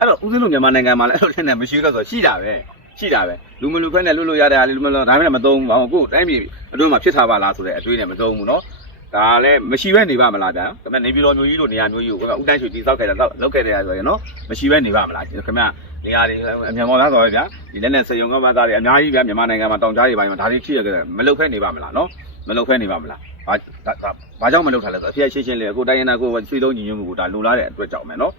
အဲ့တော့ဦးဇင်းတို့မြန်မာနိုင်ငံမှာလည်းအဲ့လိုလက်နဲ့မရှိတော့ဆိုရှိတာပဲရှိတာပဲလူမလူဖက်နဲ့လူလူရတဲ့အားလူမလူဒါမှလည်းမသုံးဘူးဘာလို့ကိုယ်တိုင်းပြည်အတွင်းမှာဖြစ်ထားပါလားဆိုတဲ့အတွေးနဲ့မသုံးဘူးနော်ဒါလည်းမရှိပဲနေပါမလားဗျာခင်ဗျနေပြည်တော်မျိုးကြီးလိုနေရာမျိုးကြီးကိုခင်ဗျဦးတိုင်းရွှေတိစောက်ခဲ့တာတော့လောက်ခဲ့တယ်ဆိုရင်နော်မရှိပဲနေပါမလားခင်ဗျနေရာတွေအမြန်ပေါ်သားဆိုရဗျာဒီလက်နဲ့စေယုံကမှသားတွေအများကြီးဗျာမြန်မာနိုင်ငံမှာတောင်ကြားတွေပိုင်းမှာဒါတွေဖြစ်ရကြတယ်မလုတ်ဖဲနေပါမလားနော်မလုတ်ဖဲနေပါမလားဘာဘာကြောင့်မလုတ်ထားလဲဆိုအဖေရှင်းရှင်းလေးအခုတိုင်းရင်းသားကိုဆွေလုံးညီညွတ်မှုကိုဒါလိုလားတဲ့အတွက်ကြောင့်မယ်နော်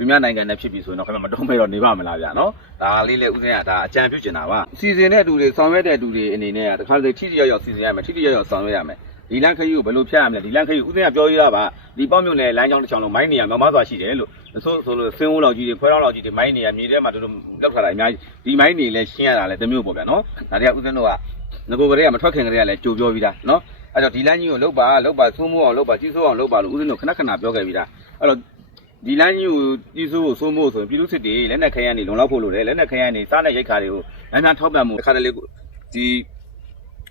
သူများနိုင်ငံနဲ့ဖြစ်ပြီဆိုရင်တော့ခင်ဗျမတုံးမဲတော့နေပါမလားဗျာနော်ဒါလေးလေဥစဉ်ကဒါအကြံပြုချင်တာပါစီစဉ်တဲ့အတူတွေဆောင်ရွက်တဲ့အတူတွေအနေနဲ့ကတခါတလေထိထိရောက်ရောက်စီစဉ်ရမယ်ထိထိရောက်ရောက်ဆောင်ရွက်ရမယ်ဒီလမ်းခရီးကိုဘယ်လိုဖြတ်ရမလဲဒီလမ်းခရီးဥစဉ်ကပြောရတာပါဒီပေါ့မြို့နယ်လမ်းကြောင်းတစ်ချောင်းလုံးမိုင်းနေရမမစွာရှိတယ်လို့ဆိုဆိုလို့ဆင်းဦးလောက်ကြီးတွေခွဲလောက်လောက်ကြီးတွေမိုင်းနေရမြေထဲမှာတို့လောက်ထားတာအများကြီးဒီမိုင်းနေလဲရှင်းရတာလဲတမျိုးပေါ့ဗျာနော်ဒါတွေကဥစဉ်တို့ကငကိုကလေးကမထွက်ခင်ကလေးကလည်းကြိုပြောပြီးသားနော်အဲ့တော့ဒီလမ်းကြီးကိုလောက်ပါလောက်ပါသုံးမိုးအောင်လောက်ပါကြီးစိုးအောင်လောက်ပါလို့ဥစဉ်တို့ခဏခဏပြောခဲ့ပြီးသားအဲ့တော့ ဒီလမ်းကြီးကိုကြီးစိုးဖို့စိုးမို့ဆိုရင်ပြည်သူစစ်တွေလက်နက်ခဲယမ်းတွေလုံလောက်ဖို့လိုတယ်လက်နက်ခဲယမ်းတွေစားတဲ့ရိတ်ခါတွေကိုလမ်းများထောက်ပံ့မှုတစ်ခါတလေဒီ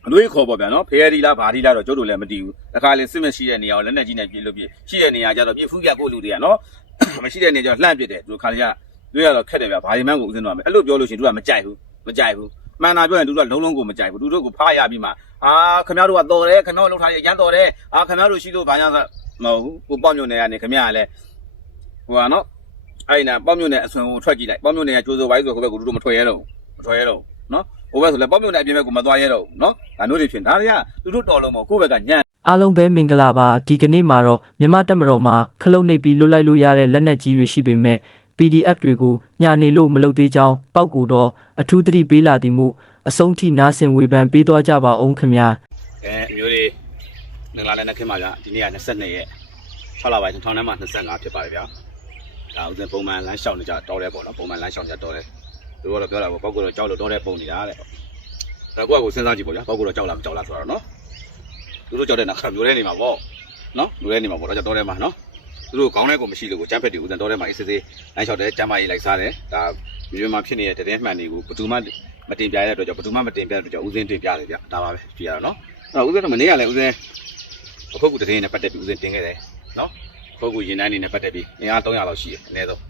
အတွေးခေါ်ပေါ့ဗျာနော်ဖယ်ရီလားဗာဒီလားတော့ကျုပ်တို့လည်းမတည်ဘူးတစ်ခါလေစစ်မရှိတဲ့နေရာကိုလက်နက်ကြီးနဲ့ပြစ်လို့ပြစ်ရှိတဲ့နေရာကျတော့ပြစ်ဖူးပြကိုလူတွေကနော်မရှိတဲ့နေရာကျတော့လှမ်းပြစ်တယ်သူခါလေကတွေ့ရတော့ခက်တယ်ဗျာဗာဒီမန်းကိုဦးစင်းတော့မယ်အဲ့လိုပြောလို့ရှိရင်သူကမကြိုက်ဘူးမကြိုက်ဘူးမှန်တာပြောရင်သူတို့ကလုံးလုံးကိုမကြိုက်ဘူးသူတို့ကိုဖားရပြီးမှအာခင်ဗျားတို့ကတော်တယ်ခင်ဗျားတို့လှုပ်ထားရရန်တော်တယ်အာခင်ဗျားတို့ရှိလို့ဘာညာဆိုမဟုတ်ဘူးကိုပေါ့ညွန့်နေရနေခင်ဗျားကလည်း ဟိုကနော်အဲ့ဒါပေါ့မြို့နယ်အဆွန်ကိုထွက်ကြည့်လိုက်ပေါ့မြို့နယ်ကကျိုးစိုးပိုင်းဆိုဟိုဘက်ကိုတို့မထွက်ရတော့မထွက်ရတော့နော်ဟိုဘက်ဆိုလည်းပေါ့မြို့နယ်အပြင်ဘက်ကိုမသွားရတော့နော်ဒါမျိုးတွေဖြစ်ဒါတွေကသူတို့တော်လုံးမကိုယ့်ဘက်ကညံ့အားလုံးပဲမင်္ဂလာပါဒီကနေ့မှာတော့မြန်မာတက်မတော်မှာခလုတ်နှိပ်ပြီးလွတ်လိုက်လို့ရတဲ့လက်နက်ကြီးတွေရှိပေမဲ့ PDF တွေကိုညနေလို့မလုပ်သေးကြောင်းပောက်ကူတော့အထူးသတိပေးလာသည်မှုအဆုံးထိနားဆင်ဝေဖန်ပေးသွားကြပါအောင်ခင်ဗျာအဲအမျိုးတွေငင်္ဂလာလည်းနဲ့ခင်ပါဗျာဒီနေ့က22ရက်6လပိုင်း2000ထဲမှာ25ဖြစ်ပါတယ်ဗျာ ဒါဥစဉ်ပုံမှန်လမ်းလျှောက်နေကြတော်တယ်ပေါ့နော်ပုံမှန်လမ်းလျှောက်ကြတော်တယ်သူတို့ကတော့ပြောတာပေါ့ပောက်ကတော့ကြောက်လို့တော်တယ်ပုံနေတာတဲ့ဒါကွာကိုစဉ်းစားကြည့်ပေါ့ဗျာပောက်ကတော့ကြောက်လားမကြောက်လားဆိုတော့နော်သူတို့ကြောက်တဲ့နောက်မျိုးတဲ့နေမှာပေါ့နော်မျိုးတဲ့နေမှာပေါ့တော့ကြောက်တော်တယ်မှာနော်သူတို့ကောင်းတဲ့ကိုမရှိလို့ကိုကျန်းဖက်တွေဦးဇန်တော်ထဲမှာအေးစေးစေးလမ်းလျှောက်တယ်ကျမ်းမာရေးလိုက်စားတယ်ဒါမြို့မှာဖြစ်နေတဲ့တည်င်းမှန်တွေကိုဘယ်သူမှမတင်ပြရတဲ့အတွက်ကြောင့်ဘယ်သူမှမတင်ပြတဲ့အတွက်ကြောင့်ဦးဇင်းတင်ပြတယ်ဗျဒါပါပဲကြည့်ရတော့နော်အဲ့တော့ဦးဇင်းတော့မနေ့ကလည်းဦးဇင်းအခုကတည်င်းနဲ့ပတ်သက်ပြီးဦးဇင်းတင်ခဲ့တယ်နော် အခုကရင်တိုင်းနေနဲ့ပတ်သက်ပြီးအင်အား300လောက်ရှိတယ်အနည်းဆုံး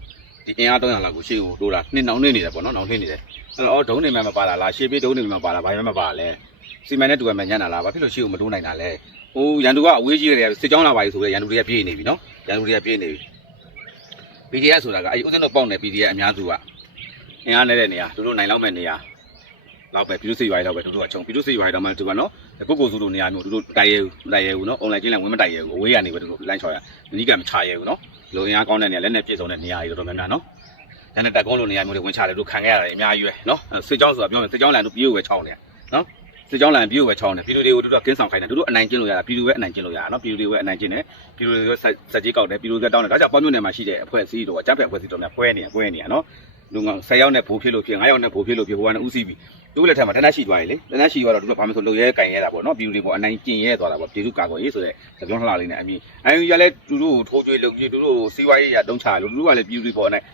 ဒီအင်အား300လောက်ကိုရှေ့ကိုတိုးတာနှစ်နောင်နေနေတယ်ပေါ့နော်နောင်နေနေတယ်အဲ့တော့ဒုံးနေမှမပါလာလားရှေ့ပြေးဒုံးနေမှမပါလားဘာမှမပါလဲစီမံနဲ့တူမှညံ့တာလားဘာဖြစ်လို့ရှေ့ကိုမတိုးနိုင်တာလဲဟိုရန်သူကအဝေးကြီးတွေကစစ်ကြောင်းလာပါပြီဆိုတော့ရန်သူတွေကပြေးနေပြီနော်ရန်သူတွေကပြေးနေပြီ PDF ဆိုတာကအဲ့ဒီဥစဉ်တော့ပေါက်နေ PDF အများစုကအင်အားနေတဲ့နေရာသူတို့နိုင်လောက်မဲ့နေရာ လောက်ပဲပြည်သူ့စစ်ရွာတွေလောက်ပဲသူတို့ကချုံပြည်သူ့စစ်ရွာတွေတော့မှသူကနော်ကိုကိုစုလိုနေရာမျိုးသူတို့တိုက်ရဲဘူးတိုက်ရဲဘူးနော်အွန်လိုင်းချင်းလည်းဝင်မတိုက်ရဲဘူးအဝေးကနေပဲသူတို့လိုင်းချော်ရနီးကမချရဲဘူးနော်လိုအင်အားကောင်းတဲ့နေရာလက်နဲ့ပြည့်စုံတဲ့နေရာတွေတော်တော်များများနော်ဒါနဲ့တက်ကုန်းလိုနေရာမျိုးတွေဝင်ချတယ်သူခံခဲ့ရတယ်အများကြီးပဲနော်စစ်ကြောင်းဆိုတာပြောရင်စစ်ကြောင်းလန်တို့ပြေးဝဲချောင်းနေနော်စစ်ကြောင်းလန်ပြေးဝဲချောင်းနေပြည်သူတွေကိုသူတို့ကကင်းဆောင်ခိုင်းတယ်သူတို့အနိုင်ကျင့်လို့ရတာပြည်သူပဲအနိုင်ကျင့်လို့ရတာနော်ပြည်သူတွေပဲအနိုင်ကျင့်တယ်ပြည်သူတွေကစက်ကြီးကောက်တယ်ပြည်သူတွေကတောင်းတယ်ဒါကြောင့်ပေါင်းမြို့နယ်မှာရှိတဲ့အဖွဲ့အစည်းတို့အကြမ်းဖက်အဖွဲ့အစည်းတို့များပွဲနေပွဲနေရနော် လူငါ10ယောက်နဲ့ဘိုးဖြစ်လို့ဖြစ်9ယောက်နဲ့ဘိုးဖြစ်လို့ဖြစ်ဟိုကနေဥစီပြီးသူ့လက်ထက်မှာတနက်ရှိသွားပြီလေတနက်ရှိသွားတော့သူကဘာမှမဆိုလုံရဲကင်ရဲတာပေါ့နော်ပြည်သူတွေကအနိုင်ကျင်ရဲသွားတာပေါ့ပြည်သူကာကွယ်ရေးဆိုတဲ့သပြောလှလေးနဲ့အမြင်အယူရလဲသူတို့ကိုထိုးကြွေးလုံကြည့်သူတို့ကိုစီးပွားရေးရတုံးချလို့သူတို့ကလည်းပြည်သူတွေပေါ်နိုင်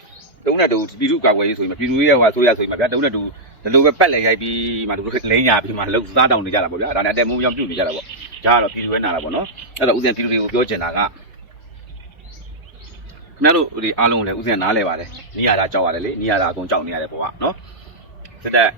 တုံးနဲ့တူပြည်သူကာကွယ်ရေးဆိုရင်ပြည်သူတွေရဲ့ဟိုဆိုရဆိုရင်ဗျာတုံးနဲ့တူဒီလိုပဲပက်လဲရိုက်ပြီးမှသူတို့လိမ့်ညာပြီးမှလှုပ်စားတောင်းနေကြတာပေါ့ဗျာဒါနဲ့အတက်မုံကြောင့်ပြုတ်နေကြတာပေါ့ဒါကတော့ပြည်သူတွေနာတာပေါ့နော်အဲ့တော့ဥစဉ်ပြည်သူတွေကိုပြောချင်တာက ခင်ဗျားတို့ဒီအားလုံးလည်းဥစဉ်နားလဲပါတယ်နေရတာကြောက်ရတယ်လေနေရတာအကုန်ကြောက်နေရတယ်ပေါ့ကနော်စစ်တပ်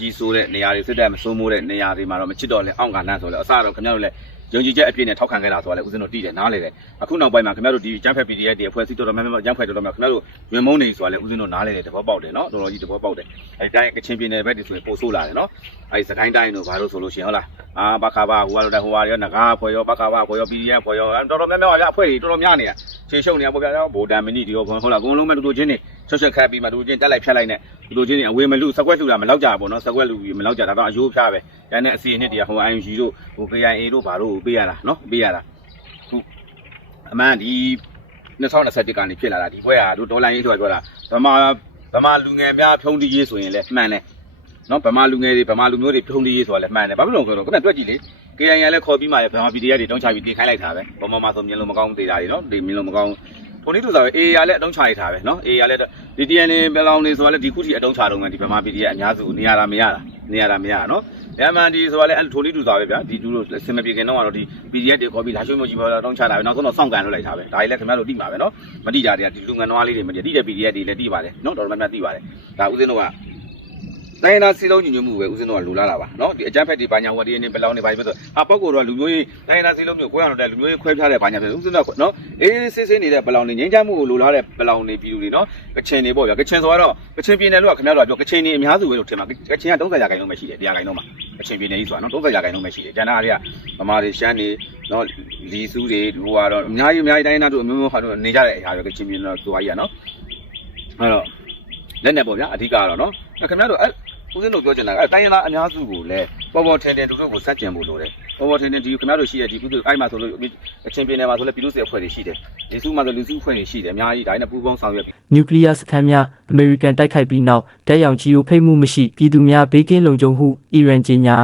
ကြီးဆိုးတဲ့နေရာတွေစစ်တပ်မစိုးမိုးတဲ့နေရာတွေမှာတော့မချစ်တော့လဲအောင့်ကနန်းဆိုလဲအစတော့ခင်ဗျားတို့လည်း ယုံကြည်ချက်အပြည့်နဲ့ထောက်ခံခဲ့တာဆိုတော့လေဥစဉ်တို့တည်တယ်နားလဲတယ်အခုနောက်ပိုင်းမှာခင်ဗျားတို့ဒီကျန်းဖက် PDF တွေအဖွဲ့အစည်းတော်တော်များများကျန်းဖက်တော်တော်များခင်ဗျားတို့ဝင်မုန်းနေဆိုတော့လေဥစဉ်တို့နားလဲတယ်တဘောပေါက်တယ်နော်တော်တော်ကြီးတဘောပေါက်တယ်အဲဒီတိုင်းကချင်ပြည်နယ်ဘက်တွေဆိုရင်ပို့ဆိုးလာတယ်နော်အဲဒီစကိုင်းတိုင်းတို့ဘာလို့ဆိုလို့ရှိရင်ဟုတ်လားအာဘခါဘာဟိုကတော့ဟိုဟာရောငကားဖွဲ့ရောဘခါဘာဖွဲ့ရော PDF ဖွဲ့ရောတော်တော်များများပါအဖွဲ့တွေတော်တော်များနေရခြေရှုံနေရပေါ့ဗျာဗိုလ်တန်မဏိဒီရောဟုတ်လားအကုန်လုံးပဲတူတူချင်းနေ ဆွတ်ဆွတ်ခတ်ပြီးမှတူတူချင်းတက်လိုက်ဖြတ်လိုက်နဲ့တူတူချင်းနေအဝေးမလူစကွက်လူတာမလောက်ကြဘူးနော်စကွက်လူမလောက်ကြဒါတော့အယိုးဖျားပဲဒါနဲ့အစီအနှစ်တွေကဟို IUG တို့ဟို KIA တို့ဘာတို့ပေးရတာနော်ပေးရတာခုအမှန်ဒီ2021ကနေဖြစ်လာတာဒီဘွဲဟာတို့ဒေါ်လာရေးထွက်ပြောတာဗမာဗမာလူငယ်များဖြုံးတီးရေးဆိုရင်လည်းမှန်တယ်နော်ဗမာလူငယ်တွေဗမာလူမျိုးတွေဖြုံးတီးရေးဆိုတာလည်းမှန်တယ်ဘာဖြစ်လို့လဲဆိုတော့ခုနတွက်ကြည့်လေ KIA လည်းခေါ်ပြီးမှလည်းဗမာ PDF တွေတောင်းချပြီးတင်ခိုင်းလိုက်တာပဲဗမာမှာဆိုမြင်လို့မကောင်းသေးတာတွေနော်ဒီမြင်လို့မကောင်း ထုံနည်းတူစားပဲ AA ရလည်းအတုံးချရထားပဲနော် AA ရလည်းဒီ TN ဘယ်လောင်နေဆိုတာလည်းဒီခုထိအတုံးချတော့မယ်ဒီဗမာပြည်ရဲ့အများစုနေရတာမရတာနေရတာမရတာနော် MND ဆိုတာလည်းအဲ့ထုံနည်းတူစားပဲဗျာဒီတူလို့စင်မပြေခင်တော့ကတော့ဒီ PDF တွေခေါ်ပြီးလာရွှေမျိုးကြီးပေါ်တော့အတုံးချတာပဲနောက်ဆုံးတော့စောင့်ကန်လွှတ်လိုက်တာပဲဒါကြီးလည်းခင်ဗျားတို့သိမှာပဲနော်မတိကြတဲ့ဒီလူငန်နွားလေးတွေမတိတိတဲ့ PDF တွေလည်းသိပါတယ်နော်တော်တော်များများသိပါတယ်ဒါဦးစင်းတို့က နိုင်နာစီလုံးညီညွတ်မှုပဲဦးစင်းတို့ကလူလာတာပါနော်ဒီအကြမ်းဖက်တွေဘာညာဝတ်ဒီနေဘလောင်နေပါပြီဆိုဟာပောက်ကိုတော့လူမျိုးရေးနိုင်နာစီလုံးမျိုးကိုရအောင်တဲ့လူမျိုးရေးခွဲဖြားတဲ့ဘာညာဖြစ်ဦးစင်းတို့ကနော်အေးစစ်စစ်နေတဲ့ဘလောင်နေငင်းချမ်းမှုကိုလူလာတဲ့ဘလောင်နေပြည်သူတွေနော်ကချင်တွေပေါ့ဗျာကချင်ဆိုတော့ကချင်ပြည်နယ်လို့ကခင်ဗျားတို့ကပြောကချင်တွေအများစုပဲလို့ထင်ပါကချင်က30ရာခိုင်နှုန်းပဲရှိတယ်100ရာခိုင်နှုန်းမှာကချင်ပြည်နယ်ကြီးဆိုတာနော်30ရာခိုင်နှုန်းပဲရှိတယ်ကျန်တာတွေကဗမာတွေရှမ်းတွေနော်လီစုတွေဟိုကတော့အများကြီးအများကြီးတိုင်းနာတို့အမျိုးမျိုးဟာတို့နေကြတဲ့အရာပဲကချင်ပြည်နယ်ဆိုအားကြီးကနော်အဲ့တော့လက်နဲ့ပေါ့ဗျာအဓိကတော့နော်ခင်ဗျားတို့အဲ့ ဦးစင်းတို့ပြောချင်တာကတိုင်းရင်းသားအများစုကိုလည်းပေါ်ပေါ်ထင်ထင်တို့တို့ကိုစက်ကြံဖို့လိုတယ်ပေါ်ပေါ်ထင်ထင်ဒီခင်ဗျားတို့ရှိတဲ့ဒီကုသအဲ့မှာဆိုလို့ကချင်ပြည်နယ်မှာဆိုလည်းပြည်သူ့စစ်အဖွဲ့တွေရှိတယ်ဒီစုမှာဆိုလူစုအဖွဲ့တွေရှိတယ်အများကြီးဒါနဲ့ပူးပေါင်းဆောင်ရွက်ပြီး နျူကလ িয়ার စခန်းများအမေရိကန်တိုက်ခိုက်ပြီးနောက်တက်ရောင်ကြီးကိုဖိတ်မှုမရှိပြည်သူများဘေးကင်းလုံခြုံမှုအီရန်ကြေညာ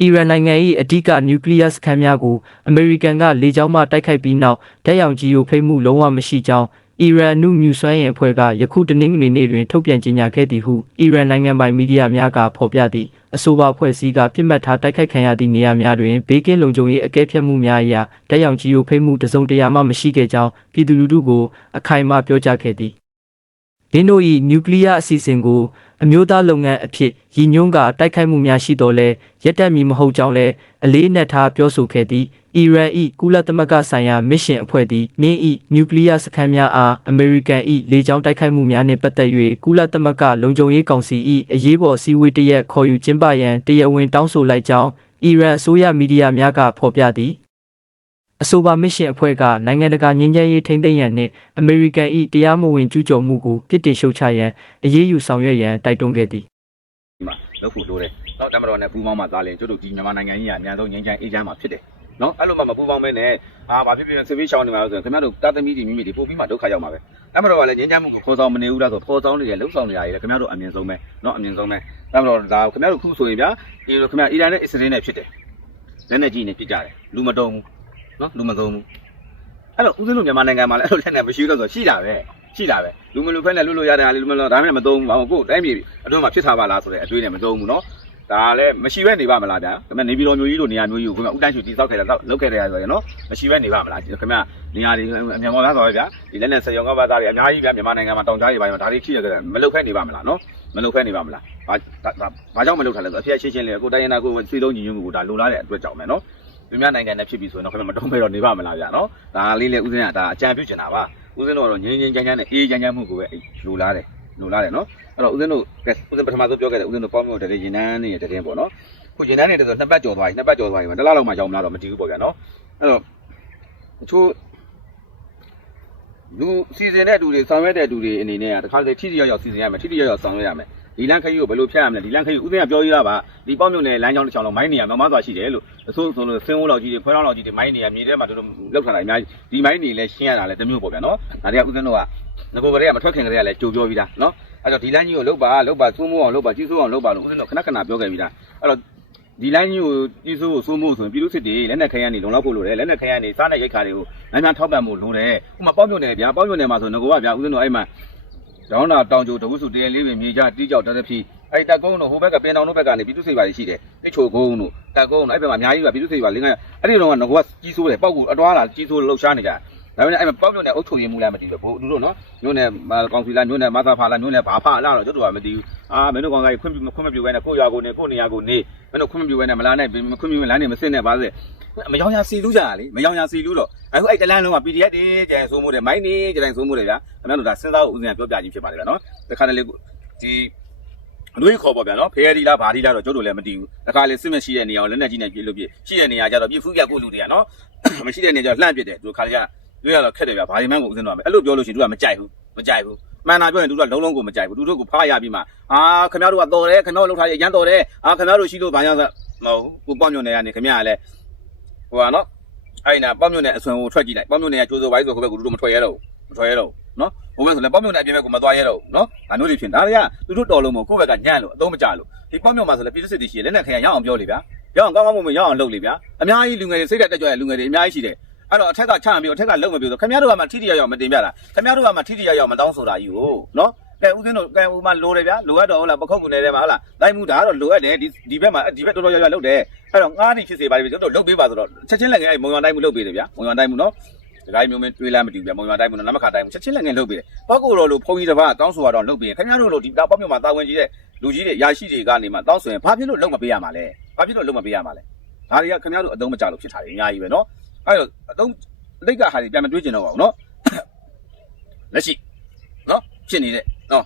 အီရန်နိုင်ငံ၏အဓိကနျူကလ িয়ার စခန်းများကိုအမေရိကန်ကလေကြောင်းမှတိုက်ခိုက်ပြီးနောက်တက်ရောင်ကြီးကိုဖိတ်မှုလုံးဝမရှိကြောင်း အီရန်အနုမြူစွမ်းအင်အဖွဲ့ကယခုတနင်္ဂနွေနေ့တွင်ထုတ်ပြန်ကြေညာခဲ့သည်ဟုအီရန်နိုင်ငံပိုင်မီဒီယာများကဖော်ပြသည်အဆိုပါအဖွဲ့အစည်းကပြစ်မှတ်ထားတိုက်ခိုက်ခံရသည့်နေရာများတွင်ဘေးကင်းလုံခြုံရေးအကဲဖြတ်မှုများအရတက်ရောင်ကြီးကိုဖိတ်မှုတစုံတရာမှမရှိခဲ့ကြောင်းပြည်သူလူထုကိုအခိုင်အမာပြောကြားခဲ့သည်ဒင်းတို့၏နျူကလ িয়ার အစီအစဉ်ကို အမျိုးသားလုပ်ငန်းအဖြစ်ရည်ညွှန်းကတိုက်ခိုက်မှုများရှိတော်လဲရက်တက်မီမဟုတ်ကြောင်းလဲအလေးအနက်ထားပြောဆိုခဲ့သည်အီရန်၏ကုလသမဂ္ဂဆိုင်ရာမစ်ရှင်အဖွဲ့သည်မြင်း၏နျူကလ িয়ার စခန်းများအားအမေရိကန်၏လေကြောင်းတိုက်ခိုက်မှုများနှင့်ပတ်သက်၍ကုလသမဂ္ဂလုံခြုံရေးကောင်စီ၏အရေးပေါ်အစည်းအဝေးတစ်ရက်ခေါ်ယူကျင်းပရန်တရားဝင်တောင်းဆိုလိုက်ကြောင်းအီရန်အစိုးရမီဒီယာများကဖော်ပြသည် အဆိုပါမစ်ရှင်အဖွဲ့ကနိုင်ငံတကာငြိမ်းချမ်းရေးထိန်းသိမ်းရန်နှင့်အမေရိကန်၏တရားမဝင်ကျူးကျော်မှုကိုပြစ်တင်ရှုတ်ချရန်အရေးယူဆောင်ရွက်ရန်တိုက်တွန်းခဲ့သည်ဒီမှာလုပ်ဖို့လိုတယ်။နော်တမတော်နဲ့ပူးပေါင်းမှသာလျှင်ကျတို့ဒီမြန်မာနိုင်ငံကြီးကအများဆုံးငြိမ်းချမ်းအေးချမ်းမှာဖြစ်တယ်။နော်အဲ့လိုမှမပူးပေါင်းမဲနဲ့အာဘာဖြစ်ဖြစ်စစ်ပေးရှောင်းနေမှာလို့ဆိုရင်ခင်ဗျားတို့တာသမီတွေမိမိတွေပို့ပြီးမှဒုက္ခရောက်မှာပဲ။တမတော်ကလည်းငြိမ်းချမ်းမှုကိုခေါ်ဆောင်မနေဘူးလားဆိုခေါ်ဆောင်နေတယ်လှုပ်ဆောင်နေရတယ်ခင်ဗျားတို့အမြင်ဆုံးပဲ။နော်အမြင်ဆုံးပဲ။တမတော်ဒါခင်ဗျားတို့ခုဆိုရင်ဗျာဒီလိုခင်ဗျာအီရန်နဲ့အစ္စရေးနဲ့ဖြစ်တယ်။လက်နဲ့ကြီးနေဖြစ်ကြတယ်။လူမတုံဘူး။ နော်လူမသုံးဘူး။အဲ့တော့ဦးဇင်းတို့မြန်မာနိုင်ငံမှာလည်းအဲ့လိုလက်နဲ့မရှိတော့ဆိုရှိတာပဲ။ရှိတာပဲလူမလူဖက်နဲ့လူလူရတဲ့ဟာလေးလူမလူဒါမှမသုံးဘူးဘာလို့ကိုယ်တိုင်းပြည်အတွင်းမှာဖြစ်ထားပါလားဆိုတဲ့အတွေးနဲ့မသုံးဘူးနော်ဒါလည်းမရှိပဲနေပါမလားဗျာခင်ဗျနေပြည်တော်မျိုးကြီးလိုနေရာမျိုးကြီးကိုခင်ဗျဥတန်းချူတိစောက်ခဲ့တာလောက်ခဲ့တယ်ဆိုရင်နော်မရှိပဲနေပါမလားခင်ဗျနေရာတွေအမြန်ပေါ်သားဆိုပဲဗျာဒီလက်နဲ့စေရုံကပါသားတွေအများကြီးဗျာမြန်မာနိုင်ငံမှာတောင်ကြားတွေပါရောဒါတွေဖြစ်ရတယ်မလုတ်ဖက်နေပါမလားနော်မလုတ်ဖက်နေပါမလားဘာဘာကြောင့်မလုတ်ထားလဲဆိုအဖေရှင်းရှင်းလေးကိုတိုင်းရနာကိုဆွေးလုံးညီညွတ်မှုကိုဒါလိုလားတဲ့အတွက်ကြောင့်ပဲနော် သူများနိုင်ငံနဲ့ဖြစ်ပြီဆိုရင်တော့ခင်ဗျမတုံးပဲတော့နေပါမလားဗျာနော်ဒါလေးလေဦးစင်းကဒါအကြံပြုချင်တာပါဦးစင်းတို့ကတော့ငင်းငင်းချမ်းချမ်းနဲ့အေးချမ်းချမ်းမှုကိုပဲလိုလားတယ်လိုလားတယ်နော်အဲ့တော့ဦးစင်းတို့ကဲဦးစင်းပထမဆုံးပြောခဲ့တယ်ဦးစင်းတို့ပေါင်းမျိုးတည်းရင်နှန်းနေတဲ့တည်းပေါ့နော်ခုရင်နှန်းနေတဲ့ဆိုနှစ်ပတ်ကျော်သွားပြီနှစ်ပတ်ကျော်သွားပြီမတလားလောက်မှကြောင်းမလားတော့မတည်ဘူးပေါ့ဗျာနော်အဲ့တော့အချို့လူစီစဉ်တဲ့တူတွေဆောင်ရွက်တဲ့တူတွေအနေနဲ့ကတခါလေထိထိရောက်ရောက်စီစဉ်ရမယ်ထိထိရောက်ရောက်ဆောင်ရွက်ရမယ် ဒီလမ်းခရီးကိုဘယ်လိုဖြတ်ရမလဲဒီလမ်းခရီးဦးစင်းကပြောရတာပါဒီပေါက်မြို့နယ်လမ်းကြောင်းတစ်ချောင်းလုံးမိုင်းနေရမမသွားရှိတယ်လို့အဆိုးဆိုလို့ဆင်းဝလောက်ကြီးတွေခွဲလောက်လောက်ကြီးတွေမိုင်းနေရမြေထဲမှာတို့လောက်ထားတာအများကြီးဒီမိုင်းနေလဲရှင်းရတာလဲတမျိုးပေါ့ဗျာနော်ဒါတွေကဦးစင်းတို့ကငကိုကလေးကမထွက်ခင်ကလေးကလည်းကြိုပြောပြီးသားနော်အဲ့တော့ဒီလမ်းကြီးကိုလုတ်ပါလုတ်ပါစိုးမိုးအောင်လုတ်ပါကြီးစိုးအောင်လုတ်ပါလို့ဦးစင်းတို့ခဏခဏပြောခဲ့ပြီးသားအဲ့တော့ဒီလိုင်းကြီးကိုကြီးစိုးကိုစိုးမိုးဆိုရင်ပြည်သူစစ်တွေလက်နက်ခဲယမ်းနေလုံလောက်ဖို့လိုတယ်လက်နက်ခဲယမ်းနေစားတဲ့ရိတ်ခါတွေကိုနိုင်မှထောက်ပံ့ဖို့လိုတယ်ဥပမာပေါက်မြို့နယ်ဗျာပေါက်မြို့နယ်မှာဆိုငကိုကဗျာဦးစင်းတို့အဲ့မှာ ဒေါင်းတာတောင်ကျိုတဝုစုတရလေးပင်မြေကြတီးကြောက်တရဖြီအဲ့တက်ကုန်းတို့ဟိုဘက်ကပင်တောင်တို့ဘက်ကနေပြည်သူစစ်ပါတွေရှိတယ်တိချိုကုန်းတို့တက်ကုန်းတို့အဲ့ဘက်မှာအများကြီးပါပြည်သူစစ်ပါလေးငါအဲ့ဒီတော့ကငကိုကကြီးစိုးတယ်ပေါက်ကိုအတွားလာကြီးစိုးလှုပ်ရှားနေကြ ဒါပေမဲ့အဲ့မှာပေါက်မြို့နယ်အုပ်ချုပ်ရေးမှုလားမသိဘူးဘို့သူတို့နော်မြို့နယ်ကောင်စီလားမြို့နယ်မသာဖာလားမြို့နယ်ဘာဖာလားတော့တို့ကမသိဘူးအာမင်းတို့ကောင်ကခွင့်ခွင့်မပြုဘဲနဲ့ကိုရွာကိုနေကိုနေရာကိုနေမင်းတို့ခွင့်မပြုဘဲနဲ့မလာနဲ့ခွင့်ပြုလမ်းနေမစစ်နဲ့ပါစေမယောင်ရစီလူးကြတာလေမယောင်ရစီလူးတော့အခုအဲ့တလန်းလုံးက PDF တွေကျန်ဆိုးမှုတယ်မိုင်းနေကျန်ဆိုးမှုတယ်ဗျာအမှန်တော့ဒါစဉ်းစားဖို့ဦးစင်ကပြောပြခြင်းဖြစ်ပါတယ်ဗျာနော်တခါတလေဒီအလို့ခေါ်ပါဗျာနော်ဖဲရီလားဘာဒီလားတော့ကျတို့လည်းမတည်ဘူးတခါလေစစ်မရှိတဲ့နေရာကိုလက်နဲ့ကြီးနဲ့ပြစ်လို့ပြစ်ရှိတဲ့နေရာကျတော့ပြစ်ဖူးပြကိုလူတွေကနော်မရှိတဲ့နေရာကျလှန့်ပြစ်တယ်သူခါလေက တွေ့ရတော့ခက်တယ်ဗျာဘာဒီမှန်းကိုဦးစင်တော့မယ်အဲ့လိုပြောလို့ရှိရင်သူကမကြိုက်ဘူးမကြိုက်ဘူးမှန်တာပြောရင်သူတို့ကလုံးလုံးကိုမကြိုက်ဘူးသူတို့ကိုဖားရပြီးမှအာခင်ဗျားတို့ကတော်တယ်ခင်ဗျားတို့လှုပ်ထားရရမ်းတော်တယ်အာခင်ဗျားတို့ရှိလို့ဘာညာဆိုမဟုတ်ဘူးကိုပေါ့ညွန့်နေရနေခင်ဗျားကလည်းဟိုကနော်အဲ့နာပေါ့ညွန့်နေအဆွန်ကိုထွက်ကြည့်လိုက်ပေါ့ညွန့်နေကကျိုးစိုးပိုင်းဆိုခိုးဘက်ကိုသူတို့မထွက်ရတော့ဘူးမထွက်ရတော့ဘူးနော်ဟိုဘက်ဆိုလည်းပေါ့ညွန့်နေအပြင်ဘက်ကိုမသွားရတော့ဘူးနော်ဒါမျိုးတွေဖြစ်ဒါတွေကသူတို့တော်လုံးမကိုယ့်ဘက်ကညံ့လို့အသုံးမကျလို့ဒီပေါ့ညွန့်မှာဆိုလည်းပြည်သူစစ်တီရှိရလက်နဲ့ခင်ရရအောင်ပြောလေဗျာရအောင်ကောင်းကောင်းမွန်မွန်ရအောင်လုပ်လေဗျာအများကြီးလူငယ်တွေစိတ်ဓာတ်တက်ကြွတဲ့လူငယ်တွေအများကြီးရှိတယ် အဲ့တော့အထက်ကချမ်းပြီးတော့အထက်ကလုံမပြီးတော့ခင်ဗျားတို့ကမှထိထိရောက်ရောက်မတင်ပြတာခင်ဗျားတို့ကမှထိထိရောက်ရောက်မတောင်းဆိုတာယူနော်ကဲဦးစင်းတို့ကဲဦးမလိုတယ်ဗျာလိုအပ်တော့ဟုတ်လားပခုတ်ကူနေတယ်မှာဟုတ်လားတိုင်းမှုဒါကတော့လိုအပ်တယ်ဒီဒီဘက်မှာဒီဘက်တော်တော်ရောက်ရောက်လုပ်တယ်အဲ့တော့ငားနေဖြစ်စေပါလိမ့်ကျွန်တော်လုပ်ပေးပါဆိုတော့ချက်ချင်းလက်ငယ်အဲ့မုံရွာတိုင်းမှုလုပ်ပေးတယ်ဗျာမုံရွာတိုင်းမှုနော်ဒကာကြီးမျိုးမင်းတွေးလမ်းမတူဗျာမုံရွာတိုင်းမှုနော်နမခါတိုင်းမှုချက်ချင်းလက်ငယ်လုပ်ပေးတယ်ပောက်ကိုတော်လို့ဖုန်းကြီးတစ်ပါးတောင်းဆိုတော့လုပ်ပေးတယ်ခင်ဗျားတို့လို့ဒီတော့ပေါ့မြို့မှာတာဝန်ကြီးတဲ့လူကြီးတွေရာရှိတွေကနေမှတောင်းဆိုရင်ဘာဖြစ်လို့လုပ်မပေးရမှာလဲဘာဖြစ်လို့လုပ်မပေးရမှာလဲဒါတွေကခင်ဗျားတို့အသုံးမကျလို့ဖြစ်တာတွေအများကြီးပဲနော် အဲ့တော့အသုံးအတိတ်ကဟာတွေပြန်မတွေးကျင်တော့ပါဘူးနော်လက်ရှိနော်ဖြစ်နေတဲ့နော်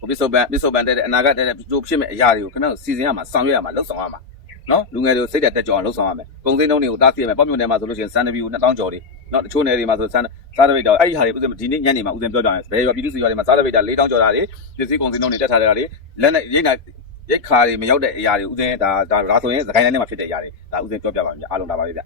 ဟိုပစ္စုပန်ပစ္စုပန်တဲ့အနာဂတ်တဲ့တို့ဖြစ်မဲ့အရာတွေကိုခင်ဗျားတို့စီစဉ်ရမှာဆောင်ရွက်ရမှာလှုပ်ဆောင်ရမှာနော်လူငယ်တွေကိုစိတ်တက်တက်ကြွအောင်လှုပ်ဆောင်ရမယ်ပုံစံနှုံးတွေကိုတားဆီးရမယ်ပေါ့မြို့နယ်မှာဆိုလို့ရှိရင်စံတပီကို2000ကျော်တွေနော်တချို့နယ်တွေမှာဆိုစံစားတပိတ်တော့အဲ့ဒီဟာတွေဥစဉ်ဒီနေ့ညနေမှာဥစဉ်ပြောကြတယ်ဘယ်ရွာပြည်သူစီရွာတွေမှာစားတပိတ်တာ4000ကျော်တာတွေပစ္စည်းကုန်စည်နှုန်းတွေတက်ထားတဲ့ဟာတွေလက်နဲ့ရိတ်နာရိတ်ခါတွေမရောက်တဲ့အရာတွေဥစဉ်ဒါဒါဒါဆိုရင်စကိုင်းတိုင်းထဲမှာဖြစ်တဲ့အရာတွေဒါဥစဉ်ပြောပြပါမယ်အားလုံးဒါပါပဲဗျ